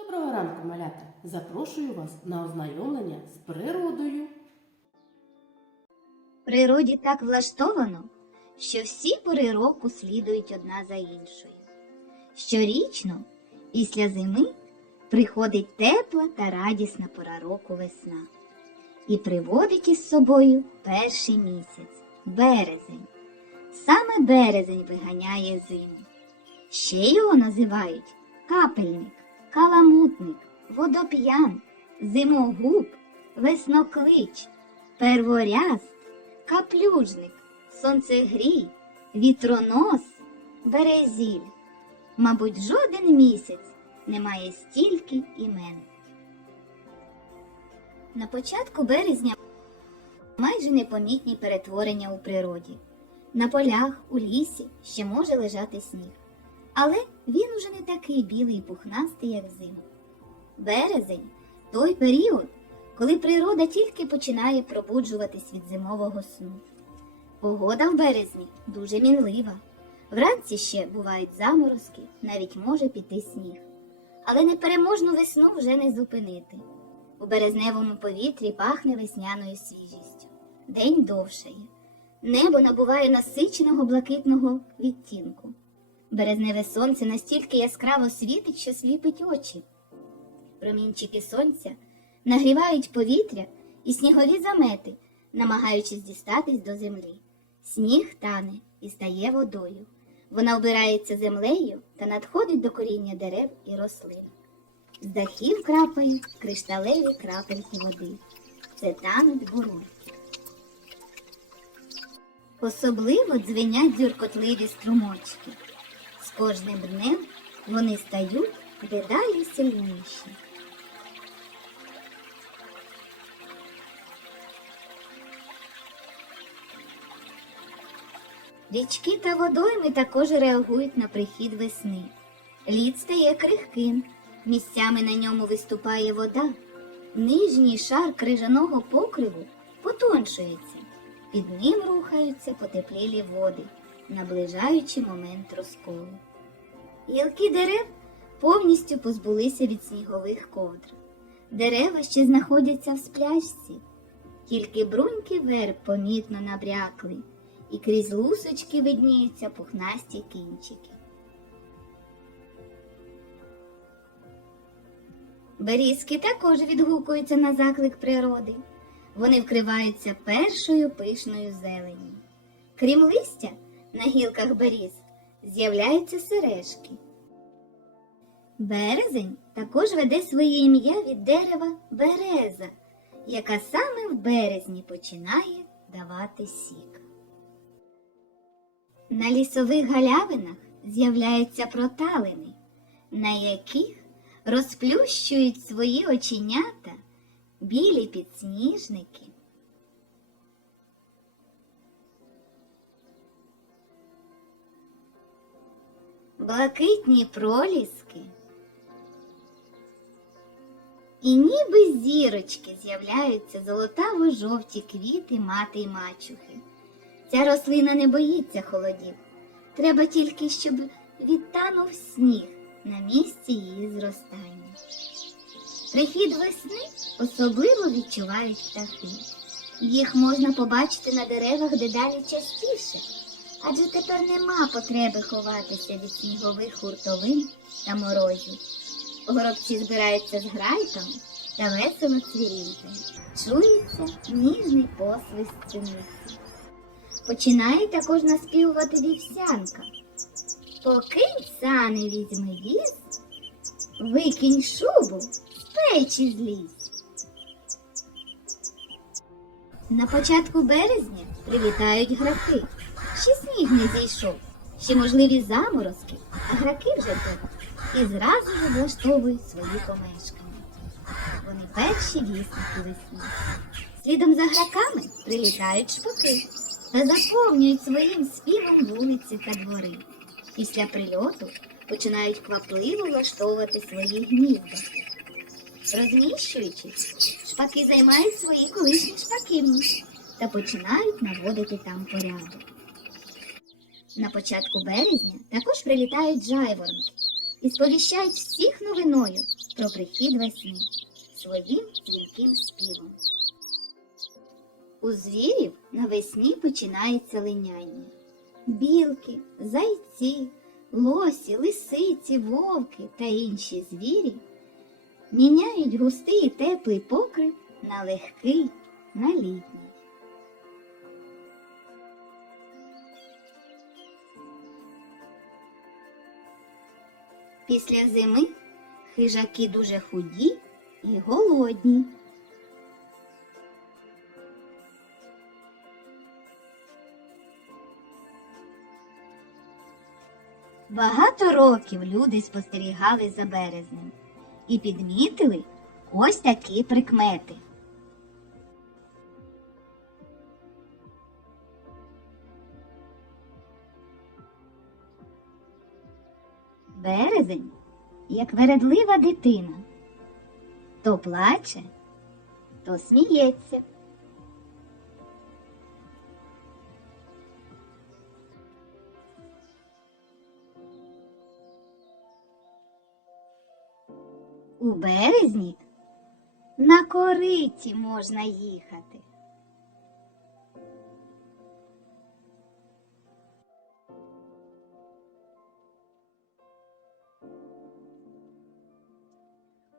Доброго ранку, малята! Запрошую вас на ознайомлення з природою. Природі так влаштовано, що всі пори року слідують одна за іншою. Щорічно, після зими, приходить тепла та радісна пора року весна і приводить із собою перший місяць березень. Саме березень виганяє зиму. Ще його називають капельник, каламутник, водоп'ян, зимогуб, весноклич, перворяз, каплюжник, сонцегрій, вітронос, березіль. Мабуть, жоден місяць не має стільки імен. На початку березня майже непомітні перетворення у природі. На полях, у лісі ще може лежати сніг. Але він уже не такий білий і пухнастий, як взимку. Березень той період, коли природа тільки починає пробуджуватись від зимового сну. Погода в березні дуже мінлива. Вранці ще бувають заморозки, навіть може піти сніг. Але непереможну весну вже не зупинити. У березневому повітрі пахне весняною свіжістю. День довшає. Небо набуває насиченого блакитного відтінку. Березневе сонце настільки яскраво світить, що сліпить очі. Промінчики сонця нагрівають повітря і снігові замети, намагаючись дістатись до землі. Сніг тане і стає водою. Вона вбирається землею та надходить до коріння дерев і рослин. З дахів крапають кришталеві крапельки води. Це тануть бурульки. Особливо дзвенять дзюркотливі струмочки. З кожним днем вони стають дедалі сильніші. Річки та водойми також реагують на прихід весни. Лід стає крихким, місцями на ньому виступає вода. Нижній шар крижаного покриву потоншується, під ним рухаються потеплілі води, наближаючи момент розколу. Гілки дерев повністю позбулися від снігових ковдр. Дерева ще знаходяться в сплячці, тільки бруньки верб помітно набрякли, і крізь лусочки видніються пухнасті кінчики. Берізки також відгукуються на заклик природи. Вони вкриваються першою пишною зеленню. Крім листя, на гілках беріз з'являються сережки. Березень також веде своє ім'я від дерева береза, яка саме в березні починає давати сік. На лісових галявинах з'являються проталини, на яких розплющують свої оченята білі підсніжники. Блакитні проліски. І ніби зірочки з'являються золотаво-жовті квіти мати й мачухи. Ця рослина не боїться холодів. Треба тільки, щоб відтанув сніг на місці її зростання. Прихід весни особливо відчувають птахи. Їх можна побачити на деревах дедалі частіше, адже тепер нема потреби ховатися від снігових хуртовин та морозів. Горобці збираються з грайками та весело цвірінькають. Чується ніжний посвист синиці. Починає також наспівувати вівсянка. Покинь сани візьми віз, викинь шубу, з печі злізь. На початку березня привітають граки. Ще сніг не зійшов, ще можливі заморозки, а граки вже тут і зразу ж облаштовують свої помешкання. Вони перші вісники весни. Слідом за граками прилітають шпаки та заповнюють своїм співом вулиці та двори. Після прильоту починають квапливо влаштовувати свої гнізда. Розміщуючись, шпаки займають свої колишні шпаківні та починають наводити там порядок. На початку березня також прилітають жайворонки. і сповіщають всіх новиною про прихід весни своїм дзвінким співом. У звірів навесні починається линяння. Білки, зайці, лосі, лисиці, вовки та інші звірі міняють густий і теплий покрив на легкий, на літній. Після зими хижаки дуже худі і голодні. Багато років люди спостерігали за березнем і підмітили ось такі прикмети. Березень, як вередлива дитина, то плаче, то сміється. У березні на кориті можна їхати.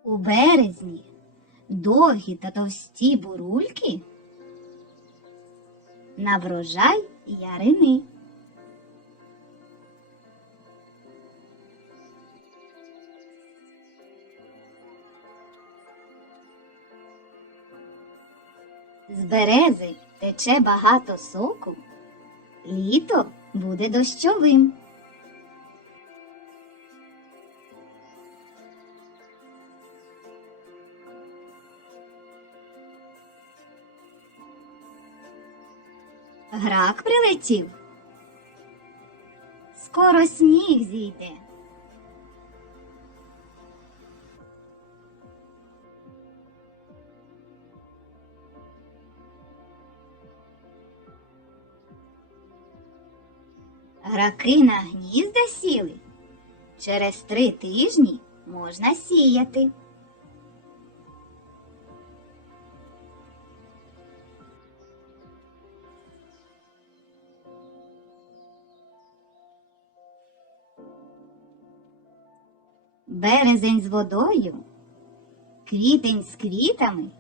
У березні довгі та товсті бурульки на врожай ярини. З берези тече багато соку, літо буде дощовим. Грак прилетів. Скоро сніг зійде. Граки на гнізда сіли. Через три тижні можна сіяти. Березень з водою, квітень з квітами,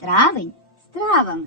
травень з травами.